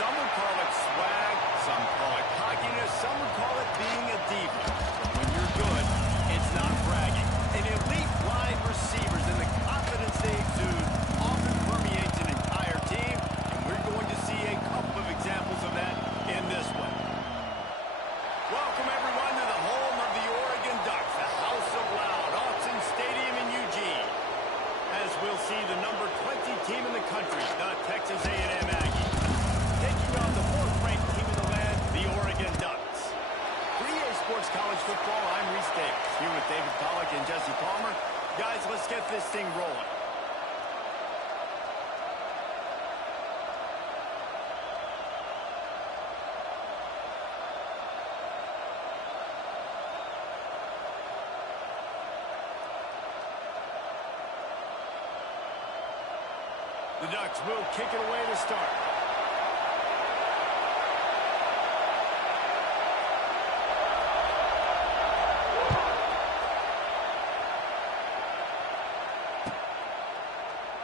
Some would call it swag, some call it cockiness, some would call it being a diva. But when you're good, it's not bragging. An elite wide receivers and the confidence they exude often permeates an entire team, and we're going to see a couple of examples of that in this one. Welcome, everyone, to the home of the Oregon Ducks, the House of Loud, Autzen Stadium in Eugene. As we'll see the number 20 team in the country, the Texas A&M Aggies, taking on the fourth-ranked team in the land, the Oregon Ducks. For EA Sports College Football, I'm Reese Davis, here with David Pollack and Jesse Palmer. Guys, let's get this thing rolling. The Ducks will kick it away to start.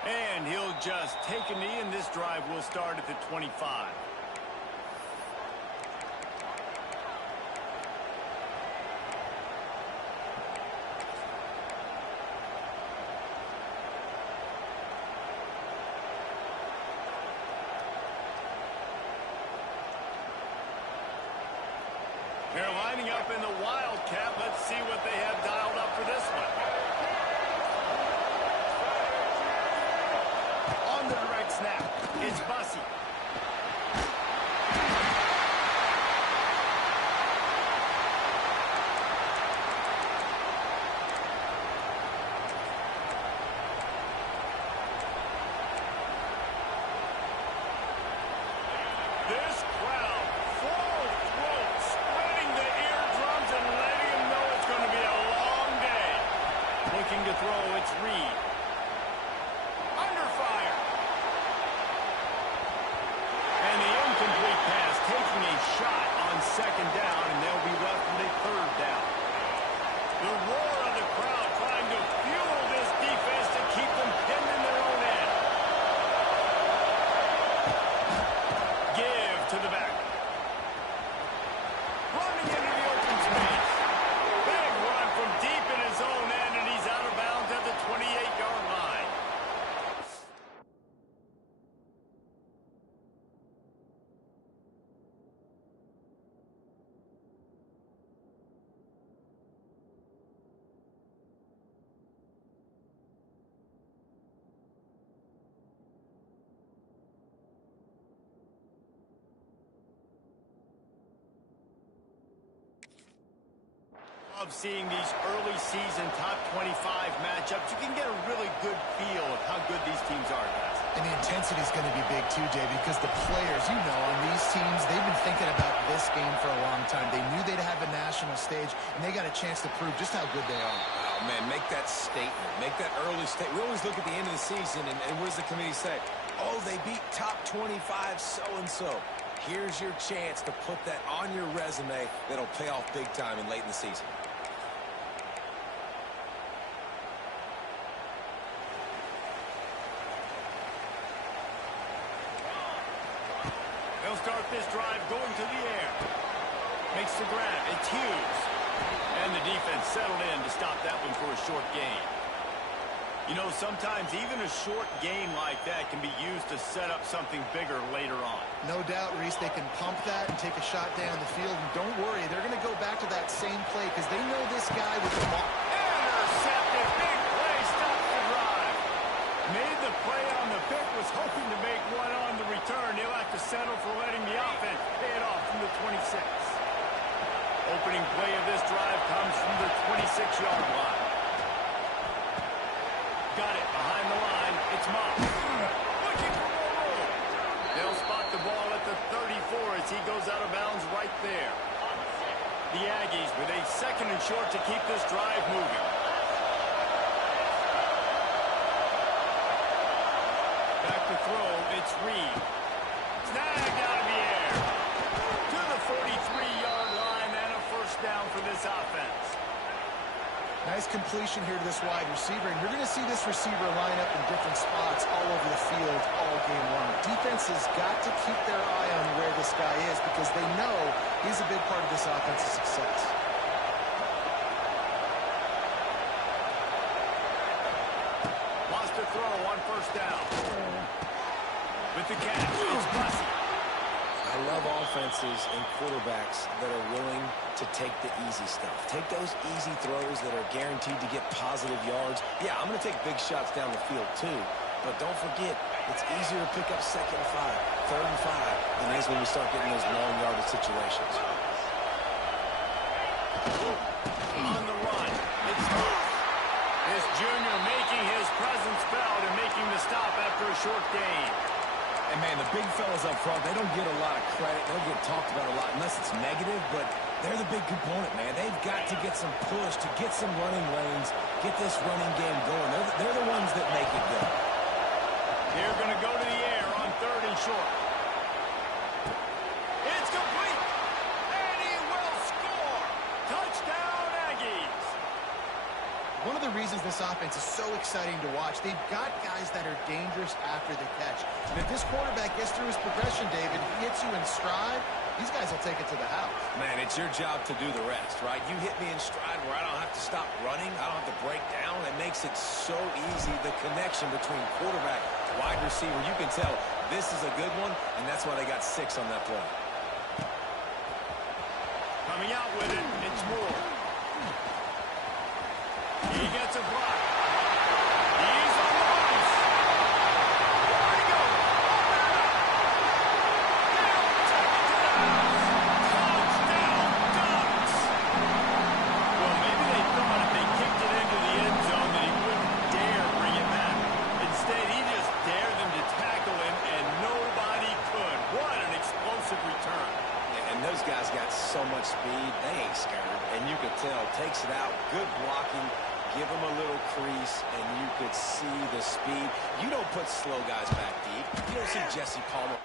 And he'll just take a knee, and this drive will start at the 25. They're lining up in the Wildcat. Let's see what they have dialed up for this one. On the direct snap, it's Bussey. This crowd, full throat, spreading the eardrums and letting them know it's going to be a long day. Looking to throw, it's Reed. Under fire. And the incomplete pass taking a shot on second down, and they'll be left with a third down. The roar of the crowd trying to fuel this defense to keep them pinned in their own end. Give to the back. Running into the open space. Big run from deep in his own end, and he's out of bounds at the 28-yard line. Love seeing these early season top 25 matchups. You can get a really good feel of how good these teams are, guys. And the intensity is going to be big too, Dave, because the players, you know, on these teams, they've been thinking about this game for a long time. They knew they'd have a national stage, and they got a chance to prove just how good they are. Oh, man, make that statement. Make that early statement. We always look at the end of the season, and what does the committee say? Oh, they beat top 25 so-and-so. Here's your chance to put that on your resume that'll pay off big time and late in the season. They'll start this drive going to the air. Makes the grab. It's Hughes. And the defense settled in to stop that one for a short gain. You know, sometimes even a short gain like that can be used to set up something bigger later on. No doubt, Reese, they can pump that and take a shot down the field. And don't worry, they're going to go back to that same play because they know this guy with the ball. Intercepted. Big play. Stops the drive. Made the play on the pick. Was hoping to make one on the return. He'll have to settle for letting the offense pay it off from the 26. Opening play of this drive comes from the 26-yard line. Got it behind the line. It's Moss. Looking for more room. They'll spot the ball at the 34 as he goes out of bounds right there. The Aggies with a second and short to keep this drive moving. Back to throw. It's Reed. Snagged out of the air. To the 43-yard line and a first down for this offense. Nice completion here to this wide receiver, and you're going to see this receiver line up in different spots all over the field all game long. Defense has got to keep their eye on where this guy is because they know he's a big part of this offense's success. Lost a throw on first down. With the catch, it's Bussey. I love offenses and quarterbacks that are willing to take the easy stuff. Take those easy throws that are guaranteed to get positive yards. Yeah, I'm going to take big shots down the field too. But don't forget, it's easier to pick up 2nd and 5, 3rd and 5 than it is when we start getting those long yardage situations. On the run, it's Moss. This junior making his presence felt and making the stop after a short gain. And, man, the big fellas up front, they don't get a lot of credit. They don't get talked about a lot unless it's negative, but they're the big component, man. They've got to get some push, to get some running lanes, get this running game going. They're the ones that make it go. They're going to go to the air on 3rd and short. It's complete, and he will score. Touchdown, Aggies. One of the reasons this offense is so exciting to watch, they've got guys that are dangerous after the catch. And if this quarterback gets through his progression, David, he hits you in stride, these guys will take it to the house. Man, it's your job to do the rest, right? You hit me in stride where I don't have to stop running. I don't have to break down. It makes it so easy, the connection between quarterback, wide receiver. You can tell this is a good one, and that's why they got 6 on that play. Coming out with it, it's Moore. He gets a block. He's on the runs. Where he go? Up and up. He'll take it to the house. Touchdown, Ducks. Well, maybe they thought if they kicked it into the end zone that he wouldn't dare bring it back. Instead, he just dared them to tackle him, and nobody could. What an explosive return. And those guys got so much speed, they ain't scared. And you could tell, takes it out, good blocking, give them a little crease, and you could see the speed. You don't put slow guys back deep. You don't see Jesse Palmer.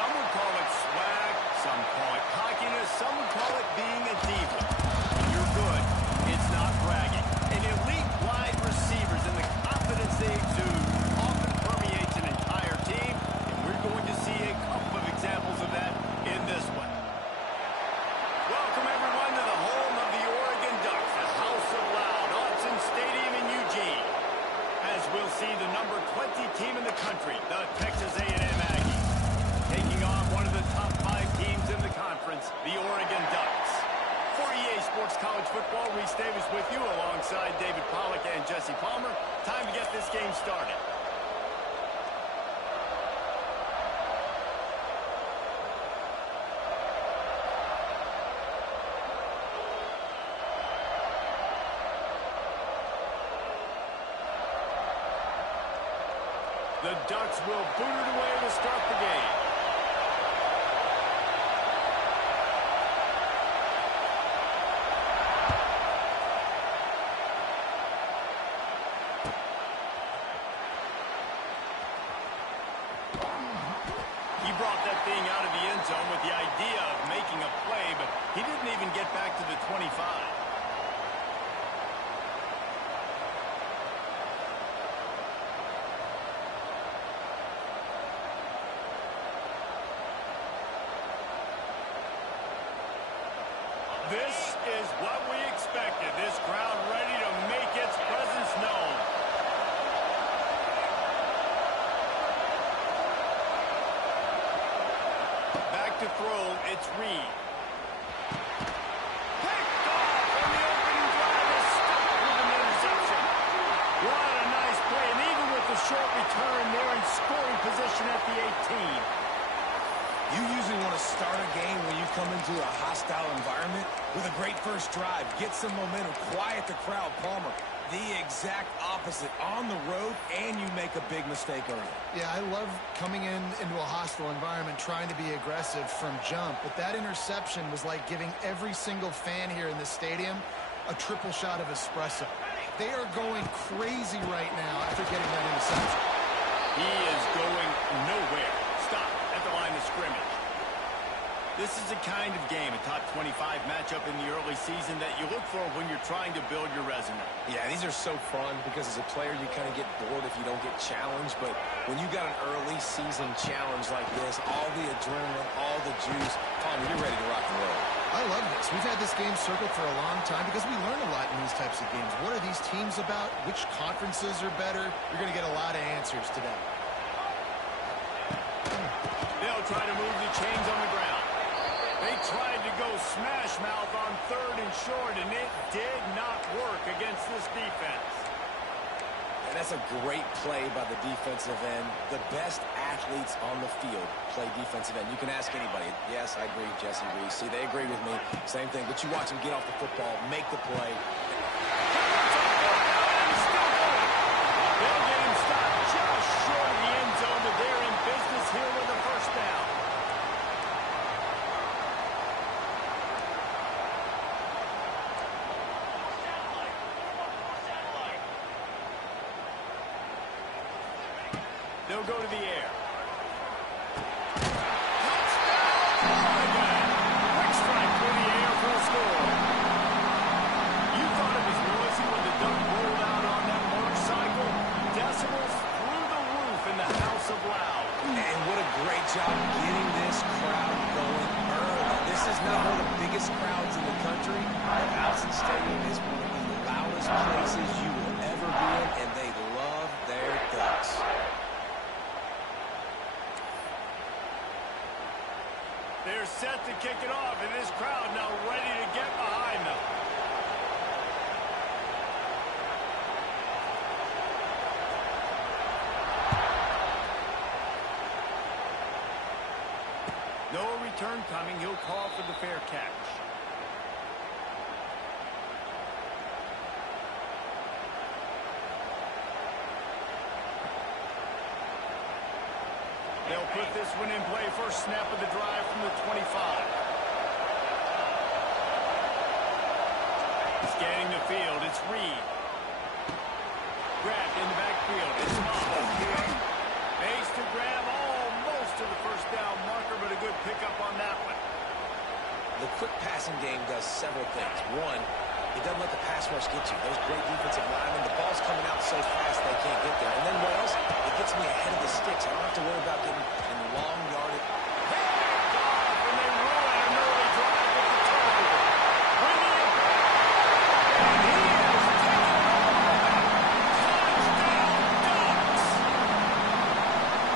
Some would call it swag, some call it cockiness, some would call it being a diva. When you're good, it's not bragging. And elite wide receivers and the confidence they exude often permeates an entire team, and we're going to see a couple of examples of that in this one. Welcome, everyone, to the home of the Oregon Ducks, the House of Loud, Autzen Stadium in Eugene. As we'll see the number 20 team in the country, the Texas A&M Aggies, taking on one of the top 5 teams in the conference, the Oregon Ducks. For EA Sports College Football, Reese Davis with you alongside David Pollack and Jesse Palmer. Time to get this game started. The Ducks will boot it away to start the game. He brought that thing out of the end zone with the idea of making a play, but he didn't even get back to the 25. This is what we expected. This crowd ready to make its presence known. Back to throw, it's Reed. Picked off, and the opening drive is stopped with an interception. What a nice play, and even with the short return, they're in scoring position at the 18. You usually want to start a game when you come into a hostile environment with a great first drive. Get some momentum, quiet the crowd. Palmer, the exact opposite. On the road, and you make a big mistake early. Yeah, I love coming into a hostile environment, trying to be aggressive from jump. But that interception was like giving every single fan here in the stadium a triple shot of espresso. They are going crazy right now after getting that interception. He is going nowhere. Stop at the line of scrimmage. This is the kind of game, a top 25 matchup in the early season, that you look for when you're trying to build your resume. Yeah, these are so fun because as a player, you kind of get bored if you don't get challenged. But when you got an early season challenge like this, all the adrenaline, all the juice, Palmer, you're ready to rock and roll. I love this. We've had this game circled for a long time because we learn a lot in these types of games. What are these teams about? Which conferences are better? You're going to get a lot of answers today. They'll try to move the chains on the ground. They tried to go smash mouth on 3rd and short, and it did not work against this defense. And that's a great play by the defensive end. The best athletes on the field play defensive end. You can ask anybody. Yes, I agree, Jesse Reese. See, they agree with me. Same thing. But you watch them get off the football, make the play. They'll get him stopped just short of the end zone, but they're in business here with a first down. They'll go to the air. Touchdown, Oregon! Quick strike through the air for a score. You thought it was noisy when the Duck rolled out on that motorcycle? Decibels through the roof in the House of Loud. And what a great job getting this crowd going early. This is not one of the biggest crowds in the country. Autzen Stadium is one of the loudest places you will ever be in, and they love their Ducks. They're set to kick it off, and this crowd now ready to get behind them. No return coming. He'll call for the fair catch. They'll put this one in play. First snap of the drive from the 25. Scanning the field, it's Reed. Grabbed in the backfield, it's Moss. Base to grab almost to the first down marker, quick passing game does several things. One, it doesn't let the pass rush get you. Those great defensive linemen, the ball's coming out so fast they can't get there. And then what else? It gets me ahead of the sticks. I don't have to worry about getting in long yardage. And they ruin an early drive with the turnover. Bringing it back. And he has taken it all back. Touchdown, Ducks.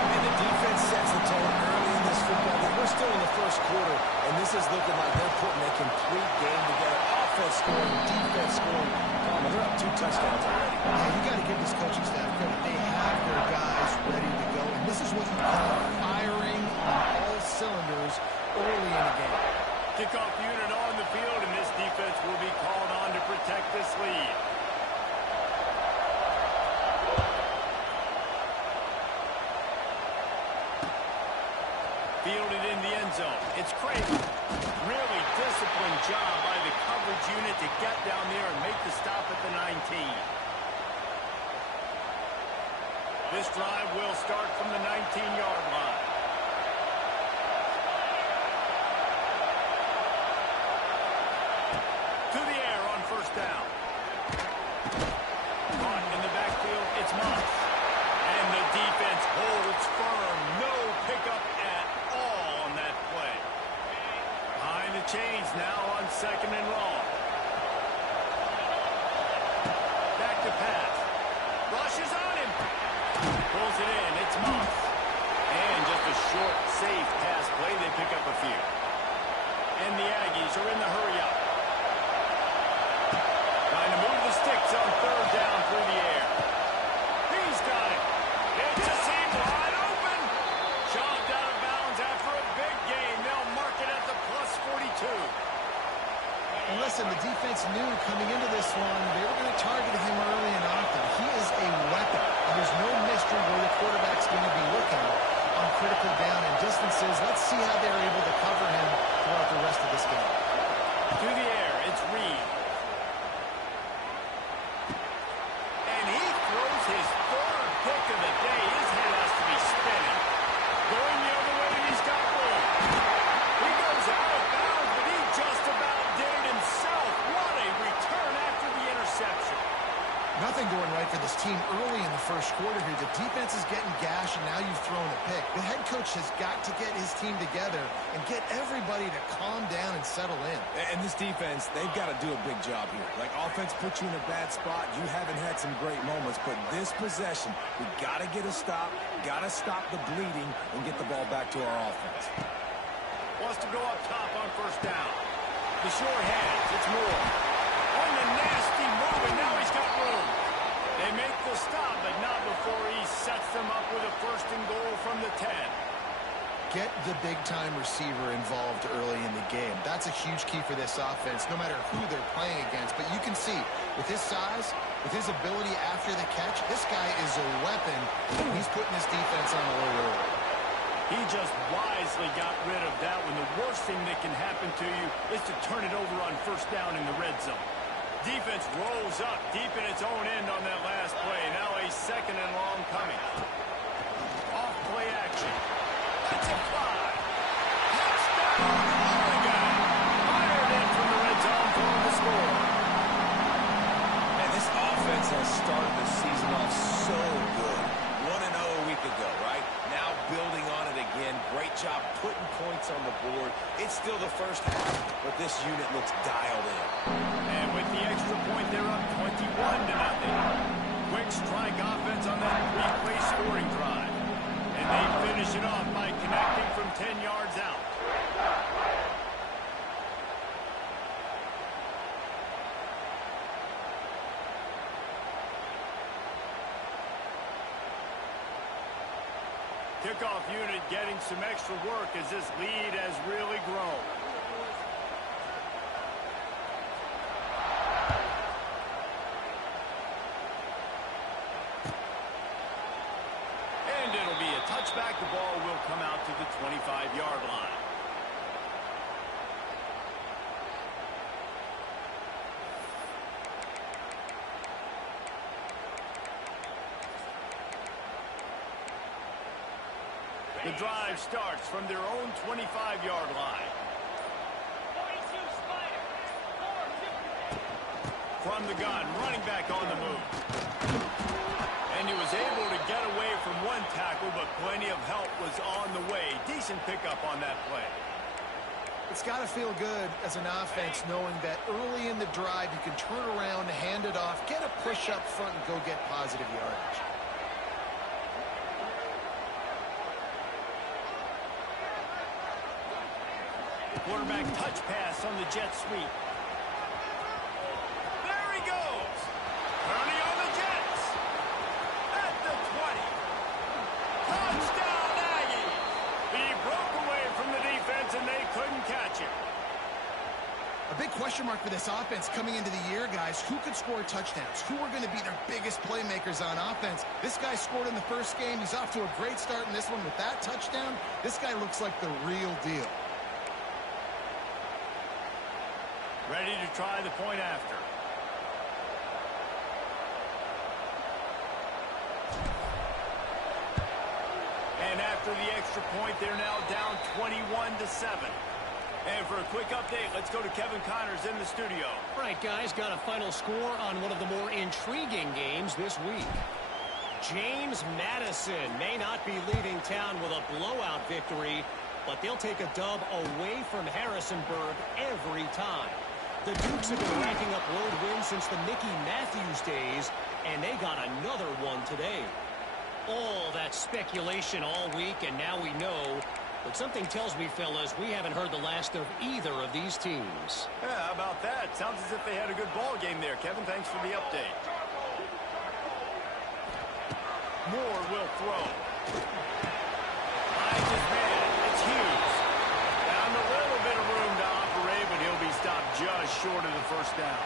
And the defense sets the tone early in this football game. We're still in the first quarter, and this is looking like they're putting a complete game together. Offense scoring, defense scoring. They're up 2 touchdowns already. Yeah, you got to give this coaching staff credit. They have their guys ready to go, and this is what you call firing on all cylinders early in the game. Kickoff unit on the field, and this defense will be called on to protect this lead. Fielded in the end zone. It's Craven. Really disciplined job by the coverage unit to get down there and make the stop at the 19. This drive will start from the 19-yard line. To the air on first down. Caught in the backfield, it's Moss. And the defense holds firm. No pickup at all on that play. Behind the chains now on second and long. Back to pass. Rushes on him. Pulls it in. It's Moss. And just a short, safe pass play. They pick up a few. And the Aggies are in the hurry-up. Trying to move the sticks on third down through the air. He's got it. It's a seam wide open. Shoved out of bounds after a big gain. They'll mark it at the +42. And listen, the defense knew coming into this one, they were going to target him early and often. He is a weapon, and there's no mystery where the quarterback's going to be looking on critical down and distances. Let's see how they're able to cover him throughout the rest of this game. To the air, it's Reed. And he throws his third pick of the day. His head has to be spinning. Going the other way, he's got room. He goes out of bounds, but he just about did it himself. What a return after the interception. Nothing going right for this team early in the first quarter here. The defense is getting gashed, and now you've thrown a pick. The head coach has got to get his team together and get everybody to calm down and settle in. And this defense, they've got to do a big job here. Like, offense puts you in a bad spot. You haven't had some great moments, but this possession, we got to get a stop, got to stop the bleeding, and get the ball back to our offense. Wants to go up top on first down. The short hands, it's Moore. On the nasty move, and now he's got room. They make the stop, but not before he sets them up with a first and goal from the 10. Get the big-time receiver involved early in the game. That's a huge key for this offense, no matter who they're playing against. But you can see, with his size, with his ability after the catch, this guy is a weapon. He's putting his defense on a low roll. He just wisely got rid of that when the worst thing that can happen to you is to turn it over on first down in the red zone. Defense rolls up deep in its own end on that last play. Now a second and long coming. Off play action. That's a fly. Touchdown, Oregon. Fired in from the red zone for the score. And this offense has started the season off so good. 1-0 a week ago, right? Now building on it again. Great job putting points on the board. It's still the first half, but this unit looks dialed in. And with the extra point, they're up 21-0. Quick strike offense on that three-play scoring drive. And they finish it off by connecting from 10 yards out. Kickoff unit getting some extra work as this lead has really grown. And it'll be a touchback. The ball will come out to the 25-yard line. The drive starts from their own 25-yard line. From the gun, running back on the move. And he was able to get away from one tackle, but plenty of help was on the way. Decent pickup on that play. It's got to feel good as an offense knowing that early in the drive you can turn around, hand it off, get a push up front, and go get positive yardage. Quarterback touch pass on the jet sweep. There he goes. Turning on the Jets. At the 20. Touchdown, Aggies. He broke away from the defense, and they couldn't catch him. A big question mark for this offense coming into the year, guys. Who could score touchdowns? Who are going to be their biggest playmakers on offense? This guy scored in the first game. He's off to a great start in this one with that touchdown. This guy looks like the real deal. Ready to try the point after. And after the extra point, they're now down 21-7. And for a quick update, let's go to Kevin Connors in the studio. Right, guys, got a final score on one of the more intriguing games this week. James Madison may not be leaving town with a blowout victory, but they'll take a dub away from Harrisonburg every time. The Dukes have been racking up road wins since the Mickey Matthews days, and they got another one today. All that speculation all week, and now we know. But something tells me, fellas, we haven't heard the last of either of these teams. Yeah, how about that? Sounds as if they had a good ball game there. Kevin, thanks for the update. Moore will throw. Finds his man. It's Hughes. Found a little bit of room to operate, but he'll be stopped just short of the first down.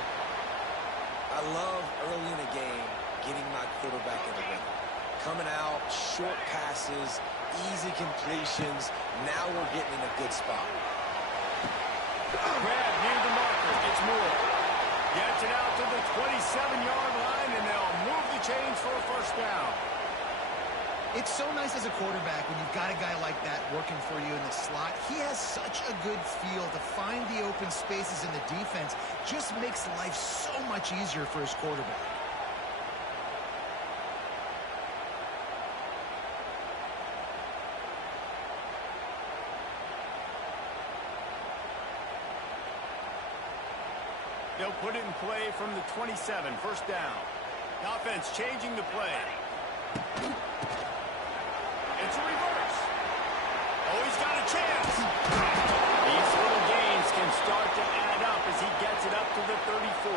I love early in a game getting my quarterback in the rhythm. Coming out, short passes, easy completions. Now we're getting in a good spot. Grab near the marker. It's Moore. Gets it out to the 27-yard line, and they'll move the chains for a first down. It's so nice as a quarterback when you've got a guy like that working for you in the slot. He has such a good feel to find the open spaces in the defense. Just makes life so much easier for his quarterback. They'll put it in play from the 27, first down. The offense changing the play. It's a reverse. Oh, he's got a chance. These little gains can start to add up as he gets it up to the 34.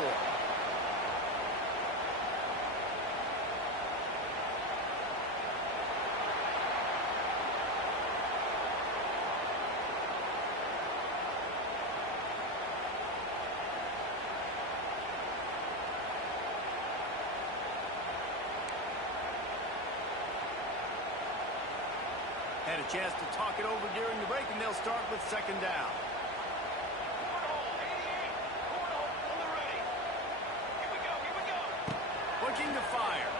Had a chance to talk it over during the break, and they'll start with second down. Looking to fire.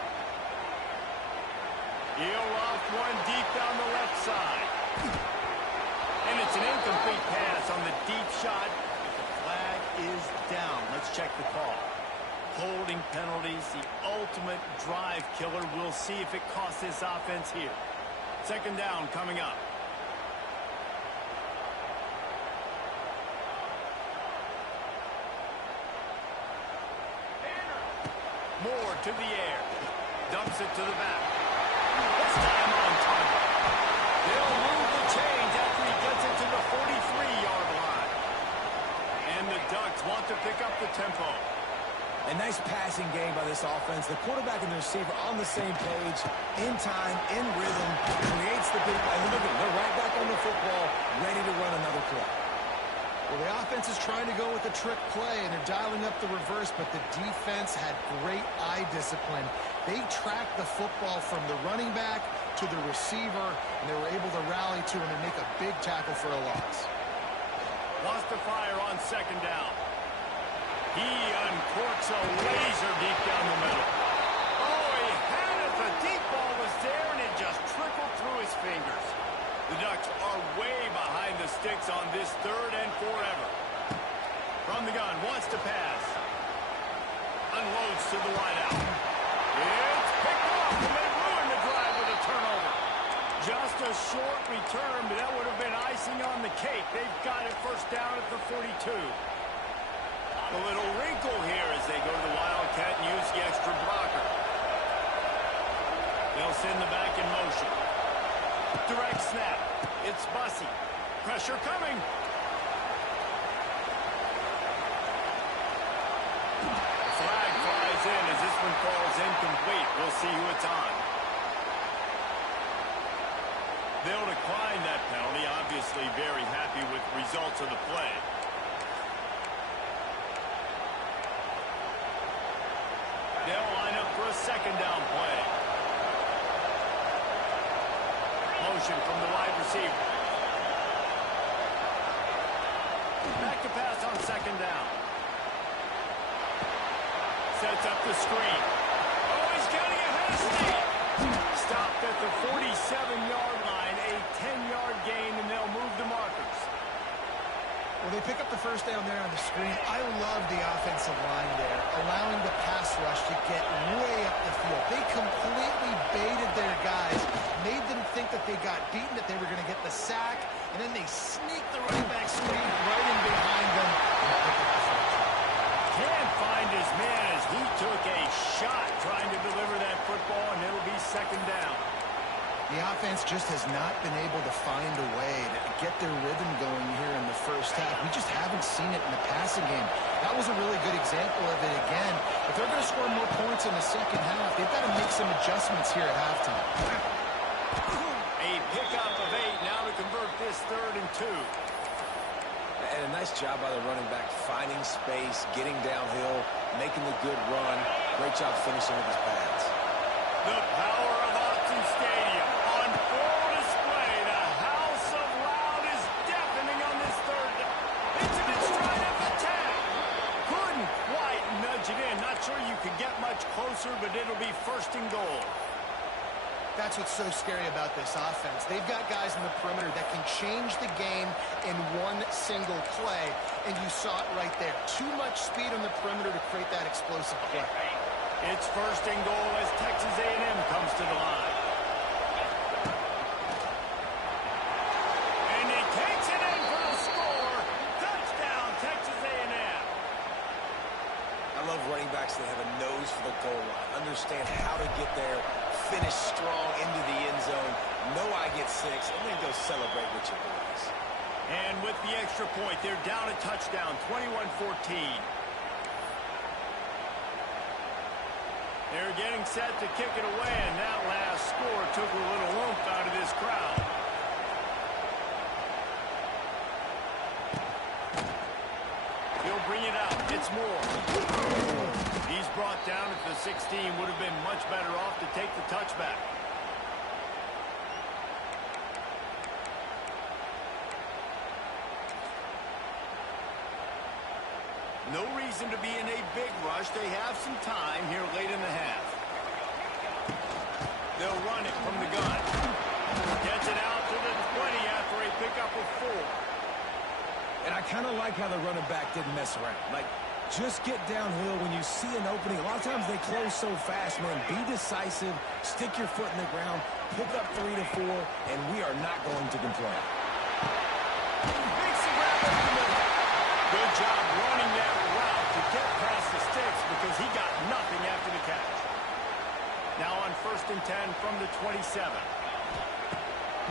He'll loft one deep down the left side. And it's an incomplete pass on the deep shot. The flag is down. Let's check the call. Holding penalties, the ultimate drive killer. We'll see if it costs this offense here. Second down coming up. Moore to the air. Dumps it to the back. This time on target. They'll move the chains after he gets it to the 43-yard line. And the Ducks want to pick up the tempo. A nice passing game by this offense. The quarterback and the receiver on the same page, in time, in rhythm, creates the big play. Look at them. They're right back on the football, ready to run another play. Well, the offense is trying to go with a trick play, and they're dialing up the reverse, but the defense had great eye discipline. They tracked the football from the running back to the receiver, and they were able to rally to him and make a big tackle for a loss. Wants to fire on second down. He uncorks a laser deep down the middle. Oh, he had it. The deep ball was there, and it just trickled through his fingers. The Ducks are way behind the sticks on this third and forever. From the gun, wants to pass. unloads to the wideout. It's picked off, and they ruin the drive with a turnover. Just a short return, but that would have been icing on the cake. They've got it first down at the 42. A little wrinkle here as they go to the Wildcat and use the extra blocker. They'll send the back in motion. Direct snap. It's Bussey. Pressure coming. Flag flies in as this one falls incomplete. We'll see who it's on. They'll decline that penalty. Obviously very happy with results of the play. They'll line up for a second down play. Motion from the wide receiver. Back to pass on second down. Sets up the screen. Oh, he's getting a hasty. Stopped at the 47-yard line. A 10-yard gain, and they'll move the markers. Well, they pick up the first down there on the screen. I love the offensive line there, allowing the pass rush to get way up the field. They completely baited their guys, made them think that they got beaten, that they were going to get the sack, and then they sneaked the running back screen right in behind them. Can't find his man as he took a shot trying to deliver that football, and it'll be second down. The offense just has not been able to find a way to get their rhythm going here in the first half. We just haven't seen it in the passing game. That was a really good example of it again. If they're going to score more points in the second half, they've got to make some adjustments here at halftime. A pickup of 8 now to convert this 3rd and 2. And a nice job by the running back, finding space, getting downhill, making the good run. Great job finishing with his pads. The power of Autzen Stadium on full display. The house of loud is deafening on this 3rd down. It's in its stride at the 10. Couldn't quite nudge it in. Not sure you could get much closer, but it'll be 1st and goal. That's what's so scary about this offense. They've got guys in the perimeter that can change the game in one single play, and you saw it right there. Too much speed on the perimeter to create that explosive play. It's 1st and goal as Texas A&M comes to the line. And he takes it in for the score. Touchdown, Texas A&M. I love running backs that have a nose for the goal line, understand how to get there, finish strong into the end zone, know I get 6, and then go celebrate with your boys. And with the extra point, they're down a touchdown, 21-14. They're getting set to kick it away, and that last score took a little oomph out of this crowd. He'll bring it out. It's Moore. He's brought down at the 16. Would have been much better off to take the touchback. No reason to be in a big rush. They have some time here late in the half. They'll run it from the gun. Gets it out to the 20 after a pickup of 4. And I kind of like how the running back didn't mess around. Like, just get downhill when you see an opening. A lot of times they close so fast, man. Be decisive, stick your foot in the ground, pick up 3 to 4, and we are not going to complain. Makes the grab up the middle. Good job running that route to get past the sticks because he got nothing after the catch. Now on 1st and 10 from the 27.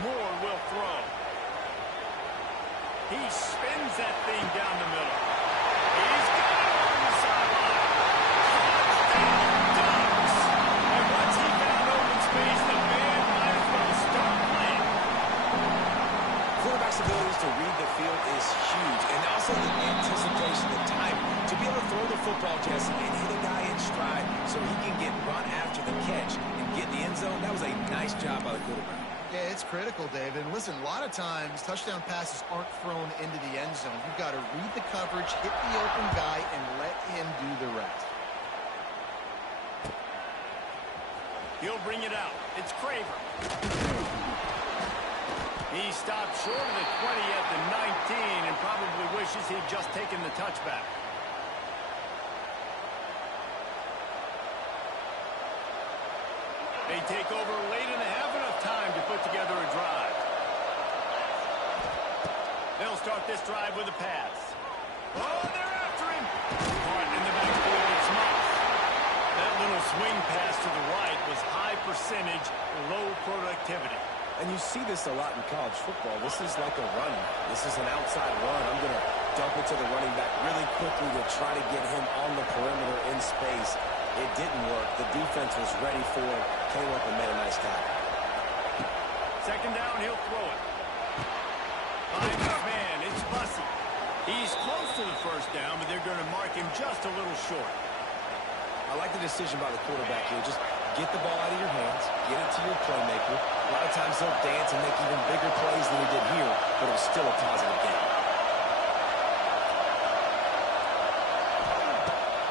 Moore will throw. He spins that thing down the middle. He's got it over the sideline. Touchdown, Ducks! And once he found open space, the band might as well start playing. Quarterback's abilities to read the field is huge, and also the anticipation, the time to be able to throw the football, Jesse, and hit a guy in stride so he can get run after the catch and get in the end zone. That was a nice job by the quarterback. Yeah, it's critical, David. And listen, a lot of times, touchdown passes aren't thrown into the end zone. You've got to read the coverage, hit the open guy, and let him do the rest. He'll bring it out. It's Craver. He stopped short of the 20 at the 19 and probably wishes he'd just taken the touchback. take over late and have enough time to put together a drive. They'll start this drive with a pass. Oh, they're after him. Caught in the backfield, it's Moss. That little swing pass to the right was high percentage, low productivity. And you see this a lot in college football. This is like a run. This is an outside run. I'm going to dump it to the running back really quickly to try to get him on the perimeter in space. It didn't work. The defense was ready for it, came up and made a nice tackle. Second down, he'll throw it. Finds his man, it's Bussey. He's close to the first down, but they're going to mark him just a little short. I like the decision by the quarterback here. Just get the ball out of your hands, get it to your playmaker. A lot of times they'll dance and make even bigger plays than he did here, but it was still a positive game.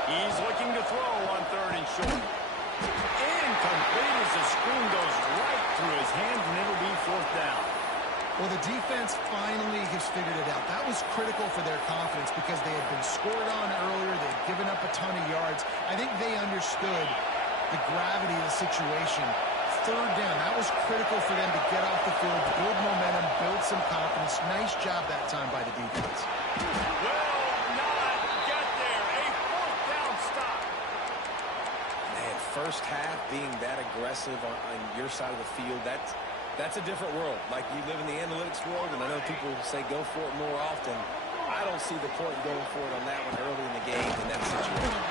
He's looking to throw on third and short. Incomplete as the screen goes right through his hands, and it'll be fourth down. Well, the defense finally has figured it out. That was critical for their confidence because they had been scored on earlier. They had given up a ton of yards. I think they understood the gravity of the situation. Third down, that was critical for them to get off the field, build momentum, build some confidence. Nice job that time by the defense. Will not get there. A fourth down stop. Man, first half being that aggressive on your side of the field, that's a different world. Like, you live in the analytics world, and I know people say go for it more often. I don't see the point going for it on that one early in the game in that situation.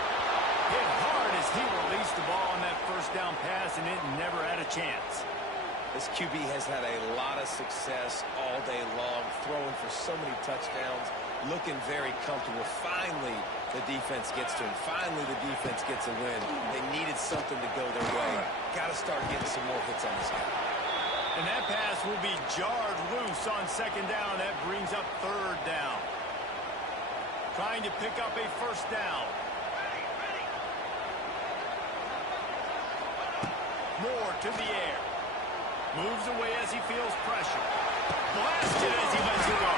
Hit hard as he released the ball on that first down pass, and it never had a chance. This QB has had a lot of success all day long, throwing for so many touchdowns, looking very comfortable. Finally, the defense gets to him. Finally, the defense gets a win. They needed something to go their way. Got to start getting some more hits on this guy. And that pass will be jarred loose on second down. That brings up third down. Trying to pick up a first down. Moore to the air. Moves away as he feels pressure. Blasted as he lets it go.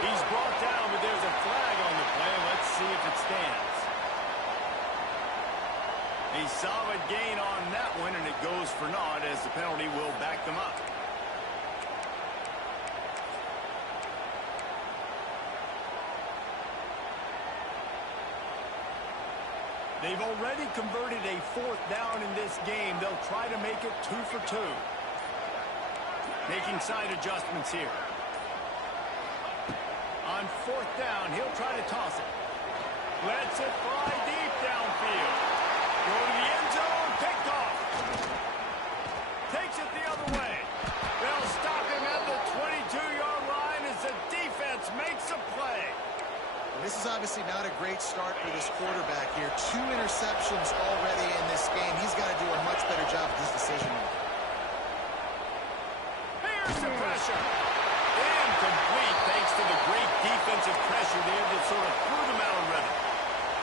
He's brought down, but there's a flag on the play. Let's see if it stands. A solid gain on that one, and it goes for naught as the penalty will back them up. They've already converted a fourth down in this game. They'll try to make it 2 for 2. Making side adjustments here. On fourth down, he'll try to toss it. Lets it fly deep downfield. Go to the end zone, picked off. Takes it the other way. They'll stop him at the 22-yard line as the defense makes a play. This is obviously not a great start for this quarterback here. 2 interceptions already in this game. He's got to do a much better job of his decision. Here's the pressure. Incomplete thanks to the great defensive pressure there that sort of threw them out of rhythm.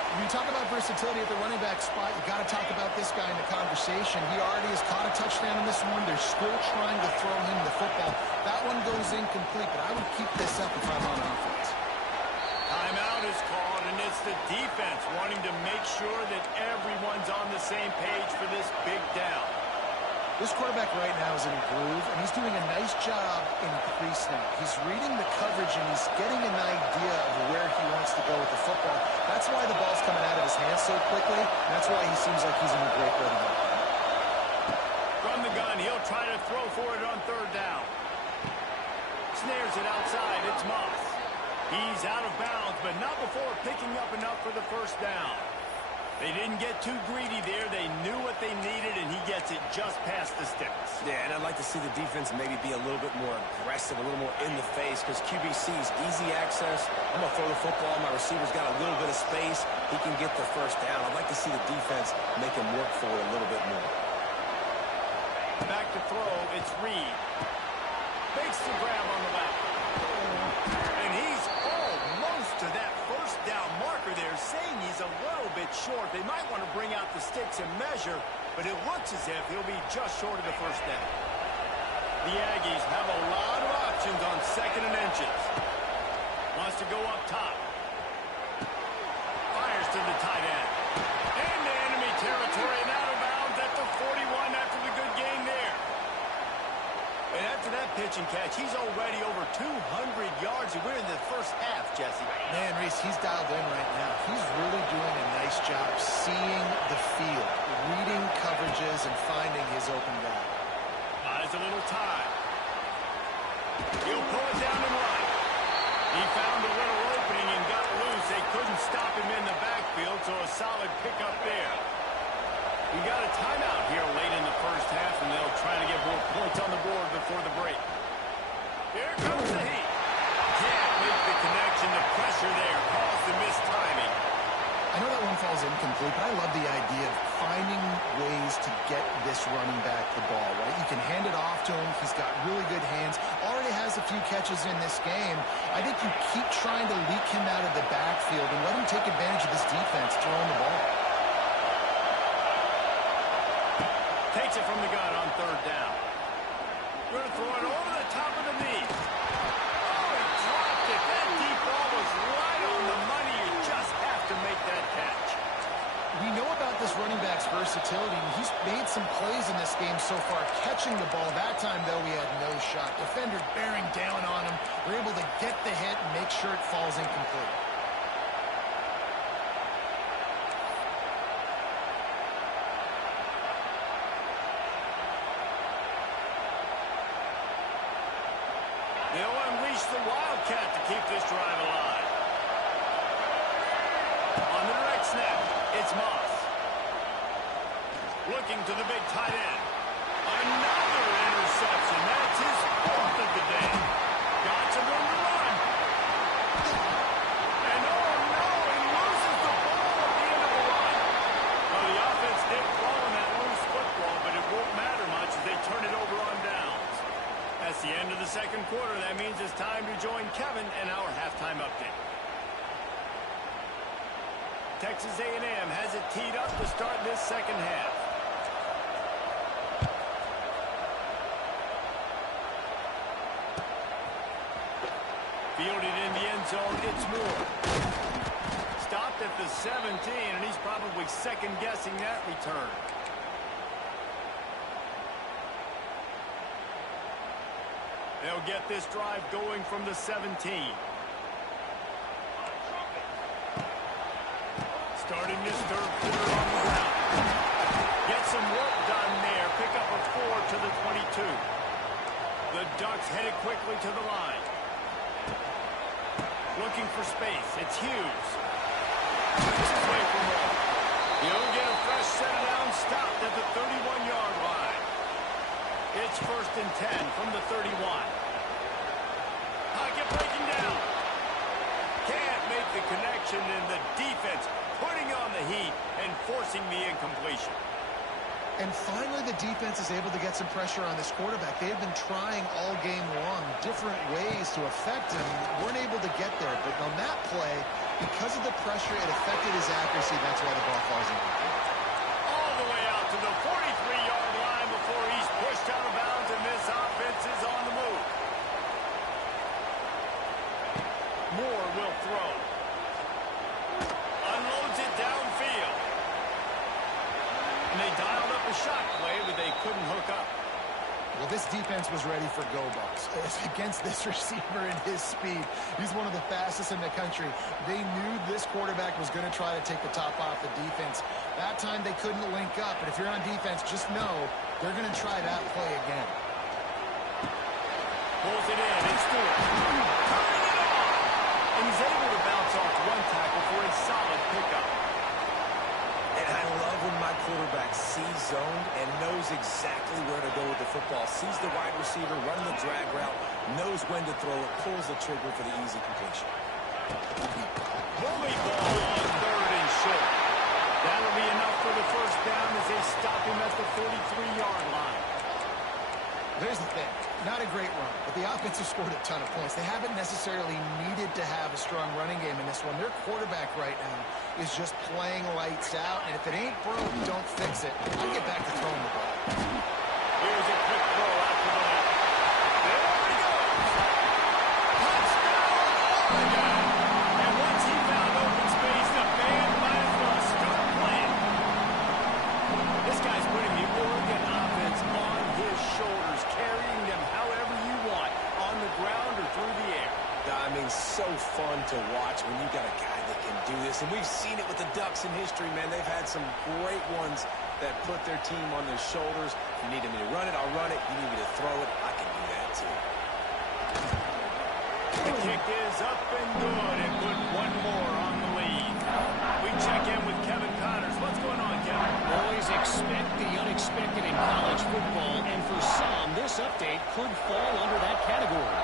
When you talk about versatility at the running back spot, you got to talk about this guy in the conversation. He already has caught a touchdown in this one. They're still trying to throw him the football. That one goes incomplete, but I would keep this up if I'm on offense. Timeout is called, and it's the defense wanting to make sure that everyone's on the same page for this big down. This quarterback right now is in a groove, and he's doing a nice job in pre-snap. He's reading the coverage, and he's getting an idea of where he wants to go with the football. That's why the ball's coming out of his hands so quickly. That's why he seems like he's in a great rhythm. From the gun, he'll try to throw for it on third down. Snares it outside. It's Moss. He's out of bounds, but not before picking up enough for the first down. They didn't get too greedy there. They knew what they needed, and he gets it just past the sticks. Yeah, and I'd like to see the defense maybe be a little bit more aggressive, a little more in the face, because QB sees easy access. I'm going to throw the football. My receiver's got a little bit of space. He can get the first down. I'd like to see the defense make him work for it a little bit more. Back to throw. It's Reed. Fakes the grab on the left. And he's almost to that first down marker there, saying he's a little bit short. They might want to bring out the sticks and measure, but it looks as if he'll be just short of the first down. The Aggies have a lot of options on second and inches. Wants to go up top. Fires to the tight end. Into enemy territory and out of bounds at the 41 after the good game. pitch and catch. He's already over 200 yards, and we're in the first half, Jesse. Man, Reese, he's dialed in right now. He's really doing a nice job seeing the field, reading coverages, and finding his open guy. Buys a little time. He'll pull it down and run. He found a little opening and got loose. They couldn't stop him in the backfield, so a solid pickup there. We got a timeout here late in the first half, and they'll try to get more points on the board before the break. Here comes the heat. Can't make the connection. The pressure there caused the missed timing. I know that one falls incomplete, but I love the idea of finding ways to get this running back the ball, right? You can hand it off to him. He's got really good hands. Already has a few catches in this game. I think you keep trying to leak him out of the backfield and let him take advantage of this defense throwing the ball. Takes it from the gun on third down. Going to throw it over the top of the knee. Oh, he dropped it. That deep ball was right on the money. You just have to make that catch. We know about this running back's versatility, and he's made some plays in this game so far, catching the ball. That time, though, he had no shot. Defender bearing down on him. We're able to get the hit and make sure it falls incomplete. They'll unleash the Wildcat to keep this drive alive. On the direct snap, it's Moss. Looking to the big tight end. Another interception. That's his fourth of the day. Got some room to run. And oh no, he loses the ball at the end of the run. Well, the offense did fall on that loose football, but it won't matter much as they turn it over on downs. That's the end of the second quarter. That means it's time to join Kevin and our halftime update. Texas A&M has it teed up to start this second half. Fielded in the end zone, it's Moore. Stopped at the 17, and he's probably second-guessing that return. They'll get this drive going from the 17. Starting this third quarter on the ground. Get some work done there. Pick up a 4 to the 22. The Ducks headed quickly to the line. Looking for space. It's Hughes. This is way for more. He'll get a fresh set down, stopped at the 31-yard line. It's 1st and 10 from the 31. Pocket breaking down. Can't make the connection, and the defense putting on the heat and forcing the incompletion. And finally, the defense is able to get some pressure on this quarterback. They have been trying all game long different ways to affect him. Weren't able to get there, but on that play, because of the pressure, it affected his accuracy. That's why the ball falls incomplete. All the way out to the 43-yard line before he's pushed out of bounds, and this offense is on the move. Moore will throw. Unloads it downfield. And they dialed up a shot play, but they couldn't hook up. Well, this defense was ready for go-balls against this receiver and his speed. He's one of the fastest in the country. They knew this quarterback was going to try to take the top off the defense. That time they couldn't link up, but if you're on defense, just know they're going to try that play again. Pulls it in. It's Stewart. Turning it on. And he's able to bounce off one tackle for a solid pickup. And I love when my quarterback sees zoned and knows exactly where to go with the football. Sees the wide receiver, run the drag route, knows when to throw it, pulls the trigger for the easy completion. Bully ball on 3rd and short. That'll be enough for the first down as they stop him at the 43-yard line. Here's the thing. Not a great run, but the offense has scored a ton of points. They haven't necessarily needed to have a strong running game in this one. Their quarterback right now is just playing lights out, and if it ain't broke, don't fix it. I'll get back to throwing the ball. Here's a quick throw out to the left. There he goes. Touchdown, Oregon. And once he found open space, the band might as well start playing. This guy's putting the Oregon offense on his shoulders, carrying them however you want. clutch when you got a guy that can do this. And we've seen it with the Ducks in history, man. They've had some great ones that put their team on their shoulders. If you need me to run it, I'll run it. You need me to throw it, I can do that too. The kick is up and good, and put one more on the lead. We check in with Kevin Connors. What's going on, Kevin? Always expect the unexpected in college football, and for some, this update could fall under that category.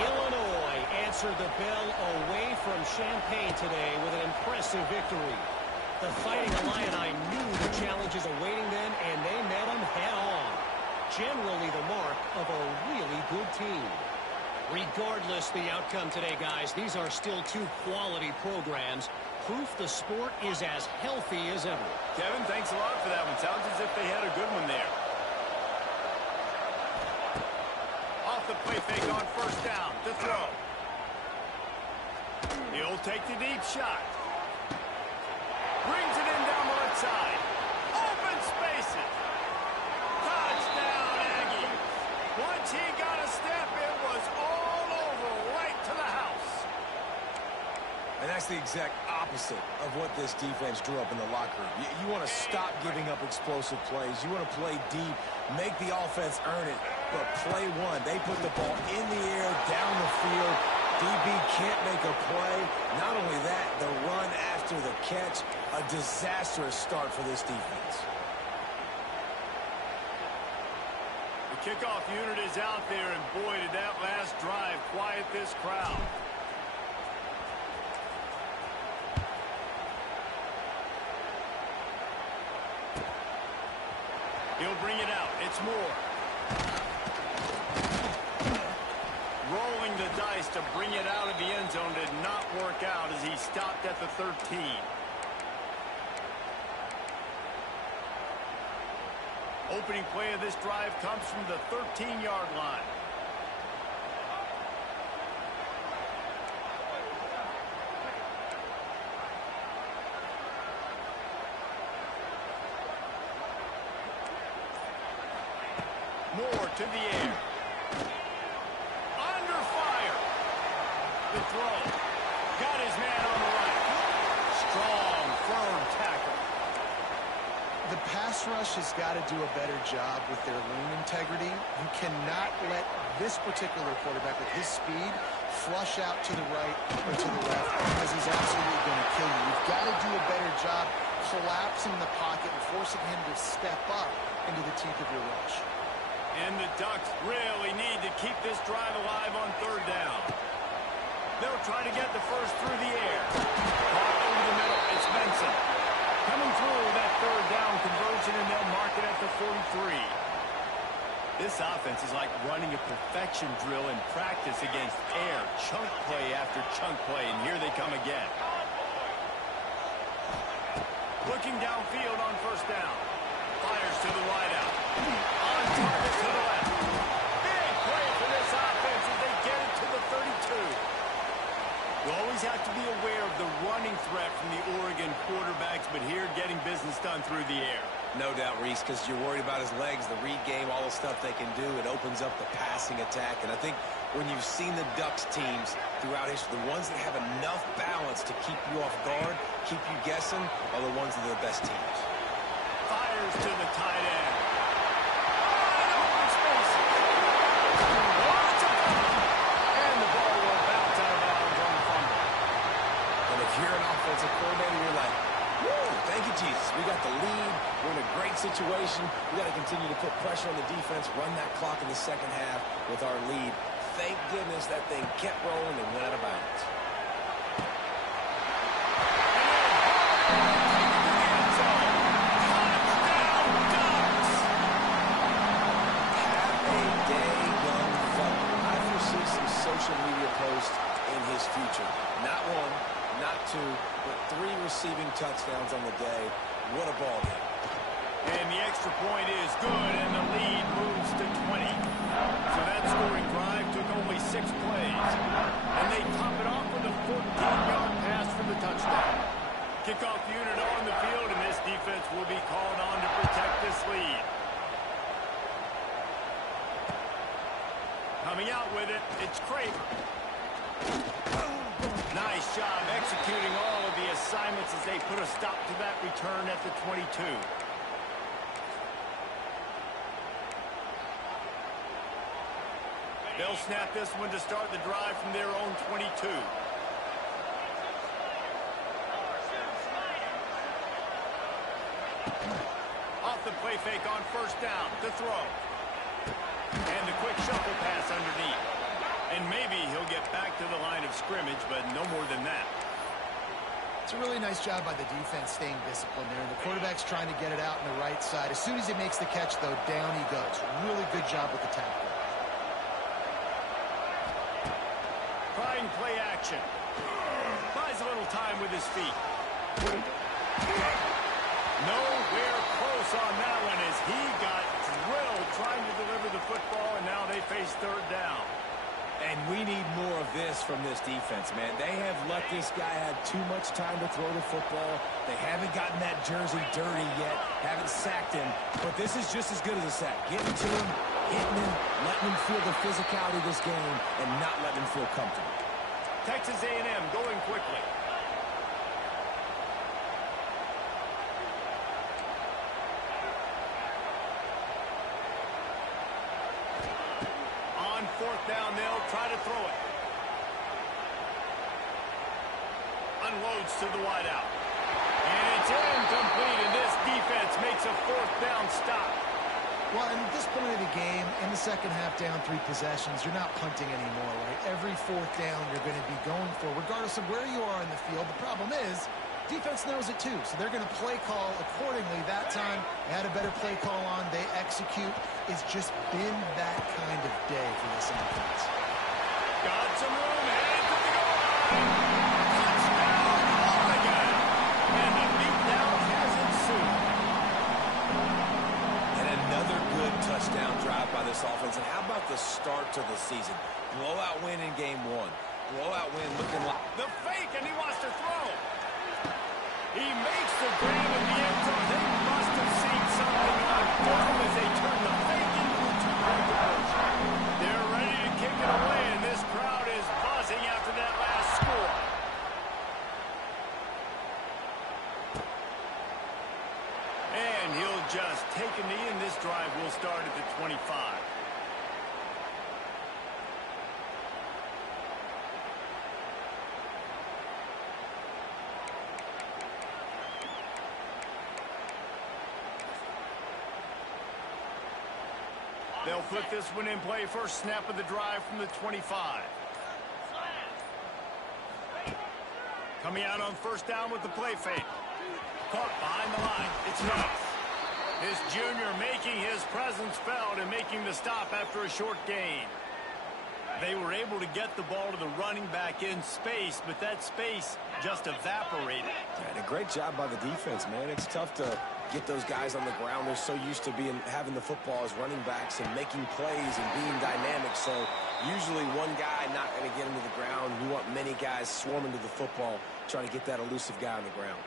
Illinois answered the bell away from Champaign today with an impressive victory. The Fighting Illini knew the challenges awaiting them, and they met them head-on. Generally the mark of a really good team. Regardless the outcome today, guys, these are still two quality programs. Proof the sport is as healthy as ever. Kevin, thanks a lot for that one. Sounds as if they had a good one there. Off the play fake on first down. To throw. He'll take the deep shot. Brings it in down the left side. Open spaces. Touchdown, Aggies. Once he got a step, it was all over right to the house. And that's the exact opposite of what this defense drew up in the locker room. You want to stop giving up explosive plays. You want to play deep, make the offense earn it. But play one, they put the ball in the air, down the field. DB can't make a play. Not only that, the run after the catch, a disastrous start for this defense. The kickoff unit is out there, and boy, did that last drive quiet this crowd. He'll bring it out. It's Moore. Rolling the dice to bring it out of the end zone did not work out as he stopped at the 13. Opening play of this drive comes from the 13-yard line. Moore to the air. Under fire. The throw. Got his man on the right. Strong, firm tackle. The pass rush has got to do a better job with their lane integrity. You cannot let this particular quarterback with his speed flush out to the right or to the left because he's absolutely going to kill you. You've got to do a better job collapsing the pocket and forcing him to step up into the teeth of your rush. And the Ducks really need to keep this drive alive on third down. They'll try to get the first through the air. Caught over the middle. It's Benson. Coming through that third down conversion, and they'll mark it at the 43. This offense is like running a perfection drill in practice against air. Chunk play after chunk play, and here they come again. Looking downfield on first down. Fires to the wideout. On target to the left. Big play for this offense as they get it to the 32. You always have to be aware of the running threat from the Oregon quarterbacks, but here getting business done through the air. No doubt, Reese, because you're worried about his legs, the read game, all the stuff they can do. It opens up the passing attack. And I think when you've seen the Ducks teams throughout history, the ones that have enough balance to keep you off guard, keep you guessing, are the ones that are the best teams. Fires to the tight end. Open space. And the ball will bounce out of bounds on the fumble. And if you're an offensive coordinator, you're like, woo, thank you, Jesus. We got the lead. We're in a great situation. We got to continue to put pressure on the defense, run that clock in the second half with our lead. Thank goodness that thing kept rolling and went out of bounds. Social media post in his future. Not one, not two, but 3 receiving touchdowns on the day. What a ball game. And the extra point is good, and the lead moves to 20. So that scoring drive took only 6 plays. And they top it off with a 14-yard pass for the touchdown. Kickoff unit on the field, and this defense will be called on to protect this lead. Coming out with it, it's Craver. Nice job executing all of the assignments as they put a stop to that return at the 22. They'll snap this one to start the drive from their own 22. Off the play fake on first down to throw. And the quick shuffle pass underneath. And maybe he'll get back to the line of scrimmage, but no more than that. It's a really nice job by the defense staying disciplined there. The quarterback's trying to get it out on the right side. As soon as he makes the catch, though, down he goes. Really good job with the tackle. Trying play action. Buys a little time with his feet. Nowhere close on that one as he got drilled trying to deliver the football, and now they face third down. And we need more of this from this defense, man. They have let this guy have too much time to throw the football. They haven't gotten that jersey dirty yet, haven't sacked him. But this is just as good as a sack. Getting to him, hitting him, letting him feel the physicality of this game, and not letting him feel comfortable. Texas A&M going quickly. On fourth down, they'll try to throw it. Unloads to the wideout. And it's incomplete, and this defense makes a fourth down stop. Well, and at this point of the game, in the second half, down 3 possessions, you're not punting anymore, right? Every fourth down you're going to be going for, regardless of where you are in the field. The problem is, defense knows it too, so they're going to play call accordingly. That time, they had a better play call on. They execute. It's just been that kind of day for this offense. Got some room, headed to the goal line. Touchdown, Oregon. And the beatdown has ensued. And another good touchdown drive by this offense. And how about the start to the season? Blowout win in game 1. Blowout win looking like... The fake, and he wants to throw. He makes the grab in the end zone. They must have seen something on film as they turn the fake into a two-point conversion. They're ready to kick it away, and this crowd is buzzing after that last score. And he'll just take a knee, and this drive will start at the 25. They'll put this one in play. First snap of the drive from the 25. Coming out on first down with the play fake. Caught behind the line. It's Knox. This junior making his presence felt and making the stop after a short gain. They were able to get the ball to the running back in space, but that space just evaporated. And a great job by the defense, man. It's tough to get those guys on the ground. They're so used to having the football as running backs and making plays and being dynamic. So usually one guy not going to get into the ground. You want many guys swarming to the football, trying to get that elusive guy on the ground.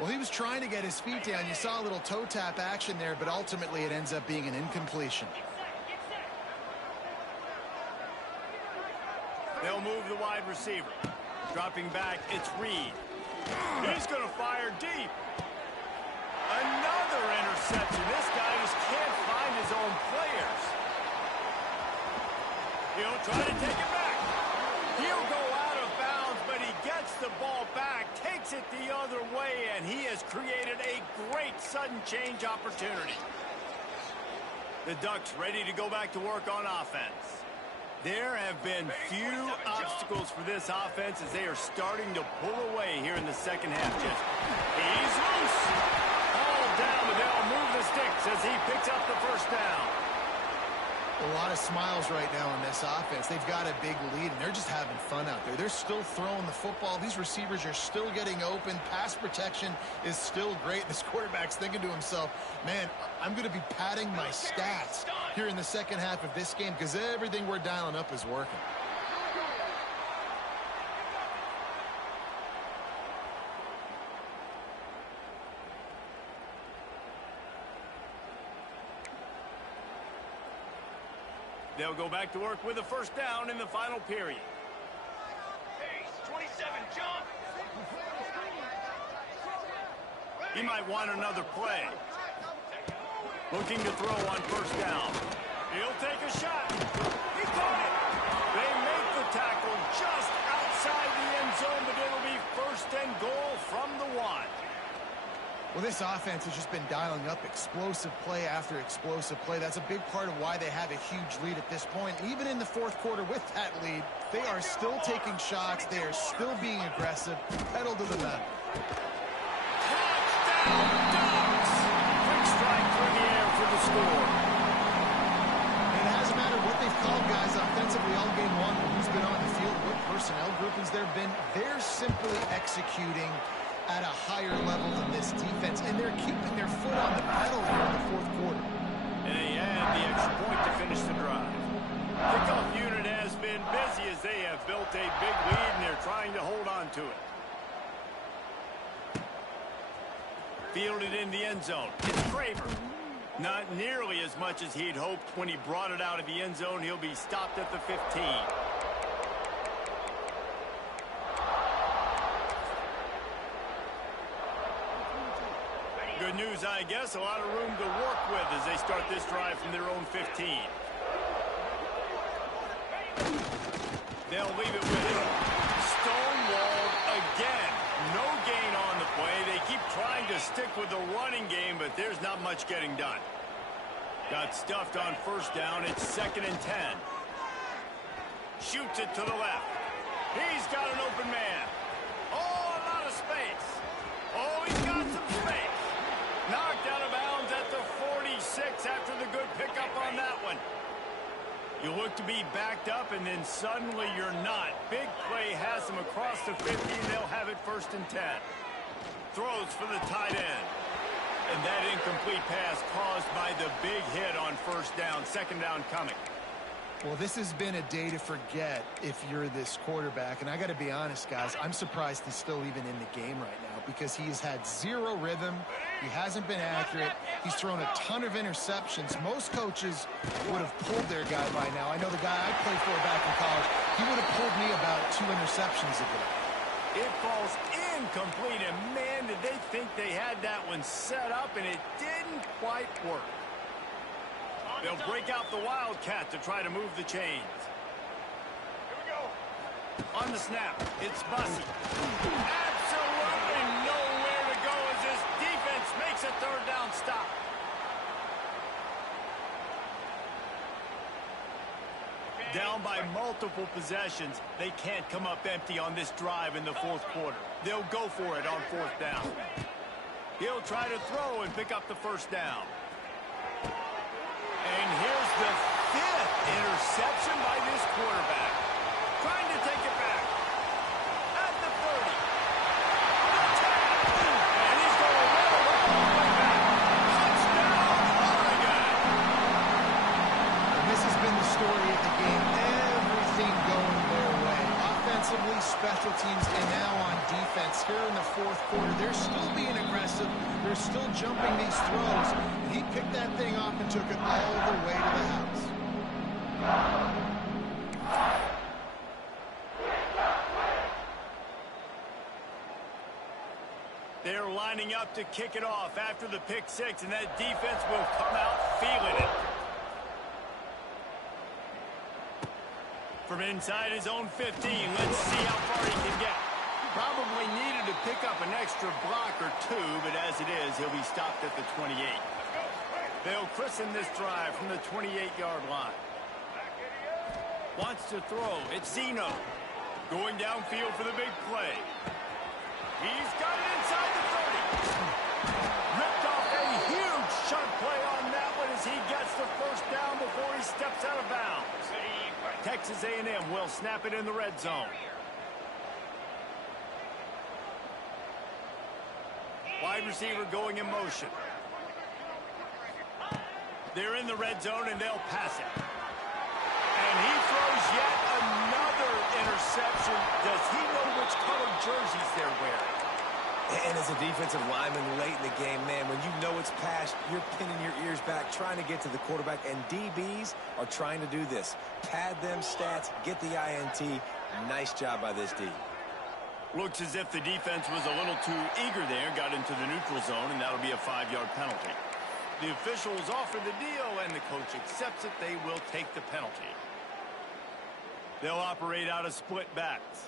Well, he was trying to get his feet down. You saw a little toe tap action there, but ultimately it ends up being an incompletion. They'll move the wide receiver. Dropping back, it's Reed. He's going to fire deep. Another interception. This guy just can't find his own players. He'll try to take it back. He'll go out of bounds, but he gets the ball back, takes it the other way, and he has created a great sudden change opportunity. The Ducks ready to go back to work on offense. There have been few obstacles for this offense as they are starting to pull away here in the second half. He's loose. All down, and they'll move the sticks as he picks up the first down. A lot of smiles right now on this offense. They've got a big lead, and they're just having fun out there. They're still throwing the football. These receivers are still getting open. Pass protection is still great. This quarterback's thinking to himself, man, I'm going to be padding my stats here in the second half of this game because everything we're dialing up is working. They'll go back to work with a first down in the final period. He might want another play. Looking to throw on first down. He'll take a shot. He caught it. They make the tackle just outside the end zone, but it'll be first and goal from the 1. Well, this offense has just been dialing up explosive play after explosive play. That's a big part of why they have a huge lead at this point. Even in the fourth quarter with that lead, they are still taking shots. They are still being aggressive. Pedal to the metal. Touchdown, Ducks! Quick strike through the air for the score. And it hasn't mattered what they've called, guys, offensively all game long, who's been on the field, what personnel groupings there have been. They're simply executing at a higher level than this defense, and they're keeping their foot on the pedal here in the fourth quarter. And they add the extra point to finish the drive. Kickoff unit has been busy as they have built a big lead, and they're trying to hold on to it. Fielded in the end zone. It's Kramer. Not nearly as much as he'd hoped when he brought it out of the end zone. He'll be stopped at the 15. Good news, I guess. A lot of room to work with as they start this drive from their own 15. They'll leave it with him. Stonewalled again. No gain on the play. They keep trying to stick with the running game, but there's not much getting done. Got stuffed on first down. It's 2nd and 10. Shoots it to the left. He's got an open man. Oh, a lot of space. Oh, he's got some space. Knocked out of bounds at the 46 after the good pickup on that one. You look to be backed up, and then suddenly you're not. Big play has them across the 50, and they'll have it 1st and 10. Throws for the tight end. And that incomplete pass caused by the big hit on first down. 2nd down coming. Well, this has been a day to forget if you're this quarterback. And I got to be honest, guys, I'm surprised he's still even in the game right now because he has had zero rhythm. He hasn't been accurate. He's thrown a ton of interceptions. Most coaches would have pulled their guy by now. I know the guy I played for back in college, he would have pulled me about 2 interceptions ago. It falls incomplete, and man, did they think they had that one set up, and it didn't quite work. They'll break out the Wildcat to try to move the chains. Here we go. On the snap, it's Bussey. Absolutely nowhere to go as this defense makes a 3rd down stop. Down by multiple possessions, they can't come up empty on this drive in the 4th quarter. They'll go for it on 4th down. He'll try to throw and pick up the 1st down. And here's the 5th interception by this quarterback. Trying to take it back. At the 30. The 10. And he's going to roll all the way back. Touchdown, Oregon. And this has been the story of the game. Everything going their way. Offensively, special teams, and now on defense. Here in the 4th quarter, they're still being aggressive. They're still jumping these throws. And he picked that thing off and took it all the way to the house. They're lining up to kick it off after the pick 6, and that defense will come out feeling it. From inside his own 15, let's see how far he can get. Probably needed to pick up an extra block or 2, but as it is, he'll be stopped at the 28. They'll christen this drive from the 28-yard line. Wants to throw. It's Zeno. Going downfield for the big play. He's got it inside the 30. Ripped off a huge chunk play on that one as he gets the 1st down before he steps out of bounds. Texas A&M will snap it in the red zone. Wide receiver going in motion. They're in the red zone, and they'll pass it. And he throws yet another interception. Does he know which color jerseys they're wearing? And as a defensive lineman late in the game, man, when you know it's passed, you're pinning your ears back, trying to get to the quarterback, and DBs are trying to do this. Pad them stats, get the INT. Nice job by this D. Looks as if the defense was a little too eager there, got into the neutral zone, and that'll be a 5-yard penalty. The officials offer the deal, and the coach accepts it. They will take the penalty. They'll operate out of split backs.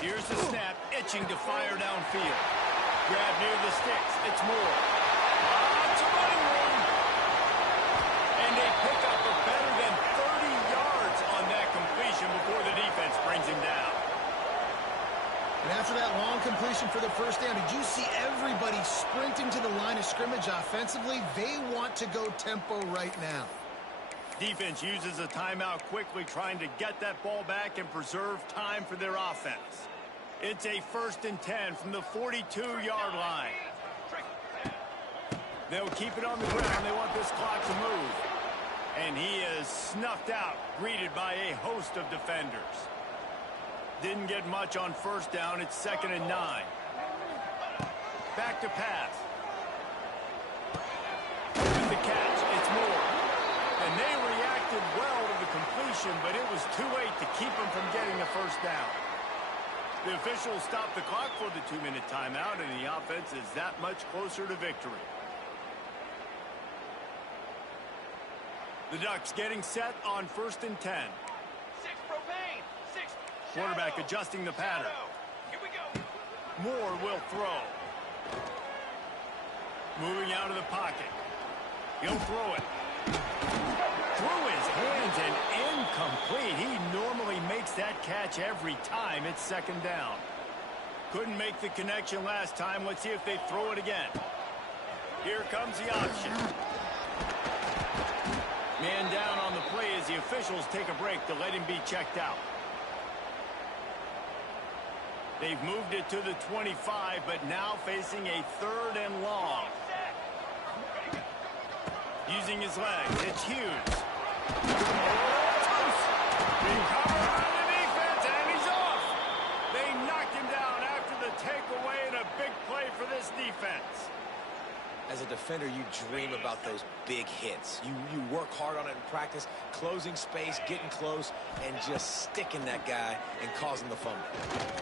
Here's the snap, itching to fire downfield. Grab near the sticks. It's Moore. Lots of running room. And they pick up a better than 30 yards on that completion before the defense brings him down. And after that long completion for the first down, did you see everybody sprinting to the line of scrimmage offensively? They want to go tempo right now. Defense uses a timeout quickly, trying to get that ball back and preserve time for their offense. It's a 1st and 10 from the 42-yard line. They'll keep it on the ground. They want this clock to move. And he is snuffed out, greeted by a host of defenders. Didn't get much on first down. It's 2nd and 9. Back to pass. With the catch, it's Moore. And they reacted well to the completion, but it was too late to keep them from getting the first down. The officials stopped the clock for the 2-minute timeout, and the offense is that much closer to victory. The Ducks getting set on 1st and 10. Quarterback adjusting the pattern. Here we go. Moore will throw. Moving out of the pocket. He'll throw it. Through his hands and incomplete. He normally makes that catch every time. It's 2nd down. Couldn't make the connection last time. Let's see if they throw it again. Here comes the option. Man down on the play as the officials take a break to let him be checked out. They've moved it to the 25, but now facing a 3rd and long. Using his legs, it's Hughes. Recover on the defense, and he's off. They knocked him down after the takeaway, and a big play for this defense. As a defender, you dream about those big hits. You work hard on it in practice, closing space, getting close, and just sticking that guy and causing the fumble.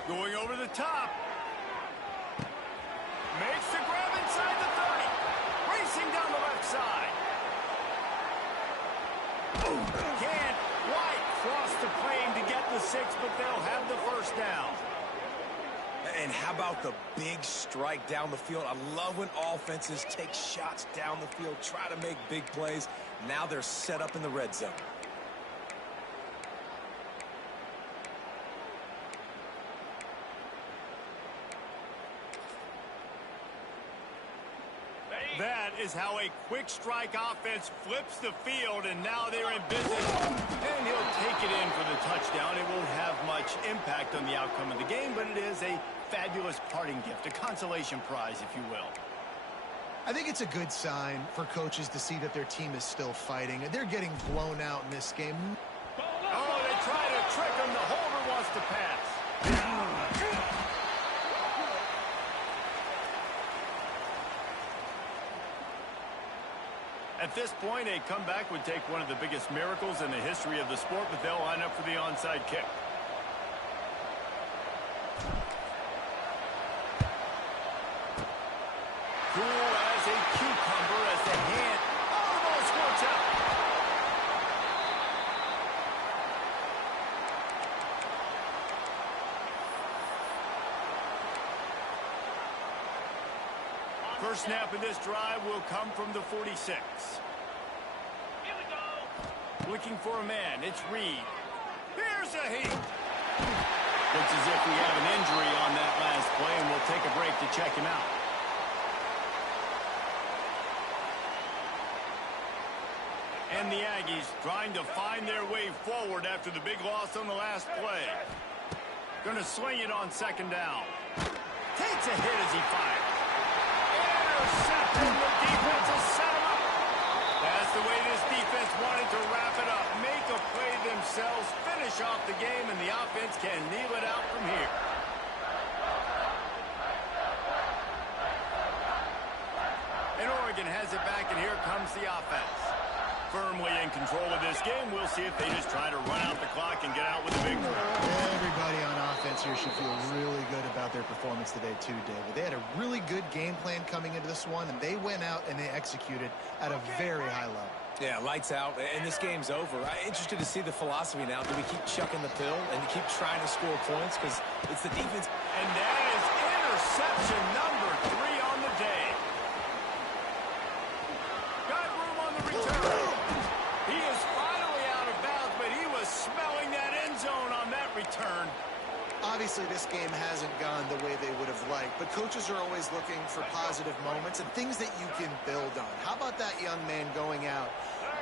Going over the top. Makes the grab inside the 30. Racing down the left side. Can't quite cross the plane to get the 6, but they'll have the first down. And how about the big strike down the field? I love when offenses take shots down the field, try to make big plays. Now they're set up in the red zone. That is how a quick strike offense flips the field, and now they're in business. And he'll take it in for the touchdown. It won't have much impact on the outcome of the game, but it is a fabulous parting gift, a consolation prize, if you will. I think it's a good sign for coaches to see that their team is still fighting. They're getting blown out in this game. Oh, they try to trick him. The holder wants to pass. At this point, a comeback would take one of the biggest miracles in the history of the sport, but they'll line up for the onside kick. Cool as a cucumber as the hand. Oh, the ball squirts out. First snap of this drive will come from the 46. Here we go. Looking for a man. It's Reed. Here's a heat. Looks as if we have an injury on that last play, and we'll take a break to check him out. And the Aggies trying to find their way forward after the big loss on the last play. Going to sling it on 2nd down. Takes a hit as he fires. Intercepted. The defense has set him up. That's the way this defense wanted to wrap it up. Make a play themselves, finish off the game, and the offense can kneel it out from here. And Oregon has it back, and here comes the offense. firmly in control of this game. We'll see if they just try to run out the clock and get out with a victory. Everybody on offense here should feel really good about their performance today too, David. They had a really good game plan coming into this one, and they went out and they executed at a very high level. Yeah, lights out, and this game's over. I'm interested to see the philosophy now. Do we keep chucking the pill and keep trying to score points? Because it's the defense. And that is interception number 3 on the day. Got room on the return. He is finally out of bounds, but he was smelling that end zone on that return. Obviously, this game hasn't gone the way they would have liked, but coaches are always looking for positive moments and things that you can build on. How about that young man going out,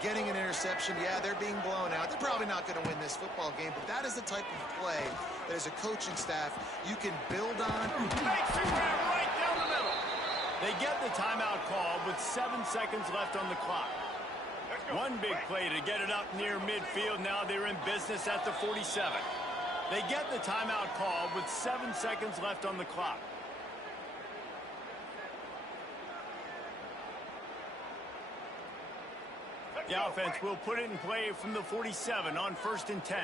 getting an interception? Yeah, they're being blown out. They're probably not going to win this football game, but that is the type of play that as a coaching staff you can build on. Makes the grab right down the middle. They get the timeout call with 7 seconds left on the clock. One big play to get it up near midfield. Now they're in business at the 47. They get the timeout call with 7 seconds left on the clock. The offense will put it in play from the 47 on 1st and 10.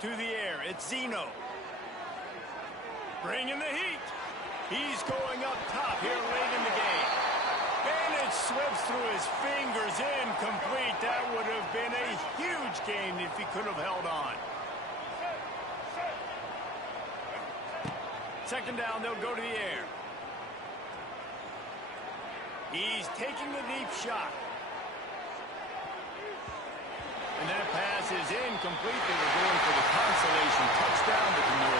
To the air, it's Zeno. Bringing the heat. He's going up top here late in the game. And it slips through his fingers, incomplete. That would have been a huge gain if he could have held on. 2nd down, they'll go to the air. He's taking the deep shot. And that pass is incomplete. They were going for the consolation touchdown, but the New